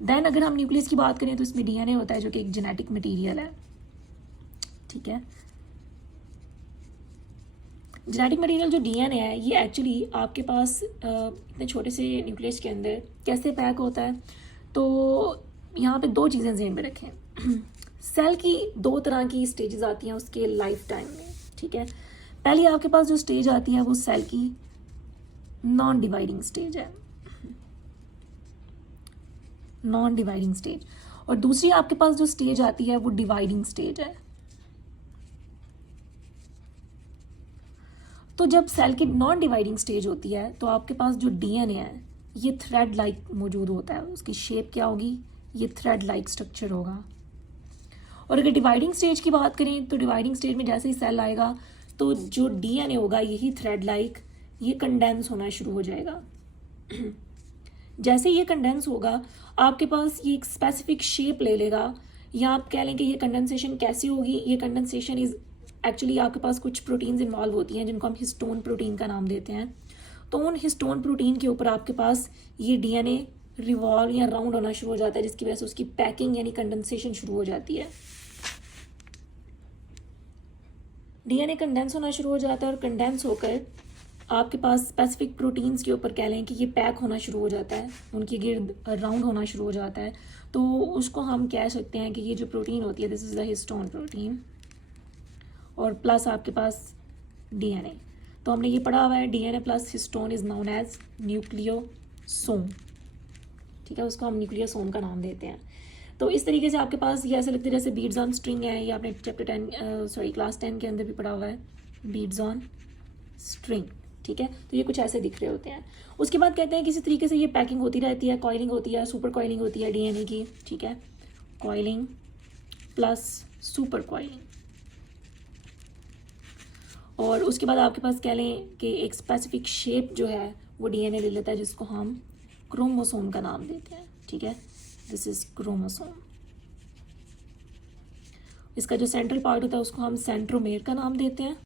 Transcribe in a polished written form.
Then अगर हम nucleus की बात करें तो इसमें डीएनए होता है जो कि एक जेनेटिक मटेरियल है, ठीक है। जेनेटिक मटेरियल जो डीएनए है ये एक्चुअली आपके पास इतने छोटे से न्यूक्लियस के अंदर कैसे पैक होता है, तो यहाँ पे दो चीज़ें ज़हन में रखें। सेल की दो तरह की स्टेजेस आती हैं उसके लाइफ टाइम में, ठीक है। पहली आपके पास जो स्टेज आती है वो सेल की नॉन डिवाइडिंग स्टेज है, नॉन डिवाइडिंग स्टेज, और दूसरी आपके पास जो स्टेज आती है वो डिवाइडिंग स्टेज है। तो जब सेल की नॉन डिवाइडिंग स्टेज होती है तो आपके पास जो डीएनए है ये थ्रेड लाइक मौजूद होता है, उसकी शेप क्या होगी, ये थ्रेड लाइक स्ट्रक्चर होगा। और अगर डिवाइडिंग स्टेज की बात करें तो डिवाइडिंग स्टेज में जैसे ही सेल आएगा तो जो डीएनए होगा यही थ्रेड लाइक ये कंडेंस होना शुरू हो जाएगा। जैसे ये कंडेंस होगा आपके पास ये एक स्पेसिफिक शेप ले लेगा, या आप कह लें कि ये कंडेंसेशन कैसी होगी, ये कंडेंसेशन इज एक्चुअली आपके पास कुछ प्रोटीन्स इन्वॉल्व होती हैं जिनको हम हिस्टोन प्रोटीन का नाम देते हैं। तो उन हिस्टोन प्रोटीन के ऊपर आपके पास ये डीएनए रिवॉल्व या राउंड होना शुरू हो जाता है, जिसकी वजह से उसकी पैकिंग यानी कंडेंसेशन शुरू हो जाती है। डीएनए कंडेंस होना शुरू हो जाता है और कंडेंस होकर आपके पास स्पेसिफिक प्रोटीन्स के ऊपर कह लें कि ये पैक होना शुरू हो जाता है, उनकी गिर्द राउंड होना शुरू हो जाता है। तो उसको हम कह सकते हैं कि ये जो प्रोटीन होती है this is the histone protein, और प्लस आपके पास डीएनए। तो हमने ये पढ़ा हुआ है DNA plus histone is known as nucleosome, ठीक है, उसको हम न्यूक्लियोसोम का नाम देते हैं। तो इस तरीके से आपके पास ये ऐसे लगते हैं जैसे बीड्स ऑन स्ट्रिंग है, ये आपने चैप्टर 10 क्लास 10 के अंदर भी पढ़ा हुआ है, बीड्स ऑन स्ट्रिंग, ठीक है। तो ये कुछ ऐसे दिख रहे होते हैं। उसके बाद कहते हैं किसी तरीके से ये पैकिंग होती रहती है, कॉइलिंग होती है, सुपर कॉइलिंग होती है डीएनए की, ठीक है, कॉइलिंग प्लस सुपर कॉइलिंग। और उसके बाद आपके पास कह लें कि एक स्पेसिफिक शेप जो है वो डीएनए ले लेता है जिसको हम क्रोमोसोम का नाम देते हैं, ठीक है, दिस इज क्रोमोसोम। इसका जो सेंट्रल पार्ट होता है उसको हम सेंट्रोमेयर का नाम देते हैं।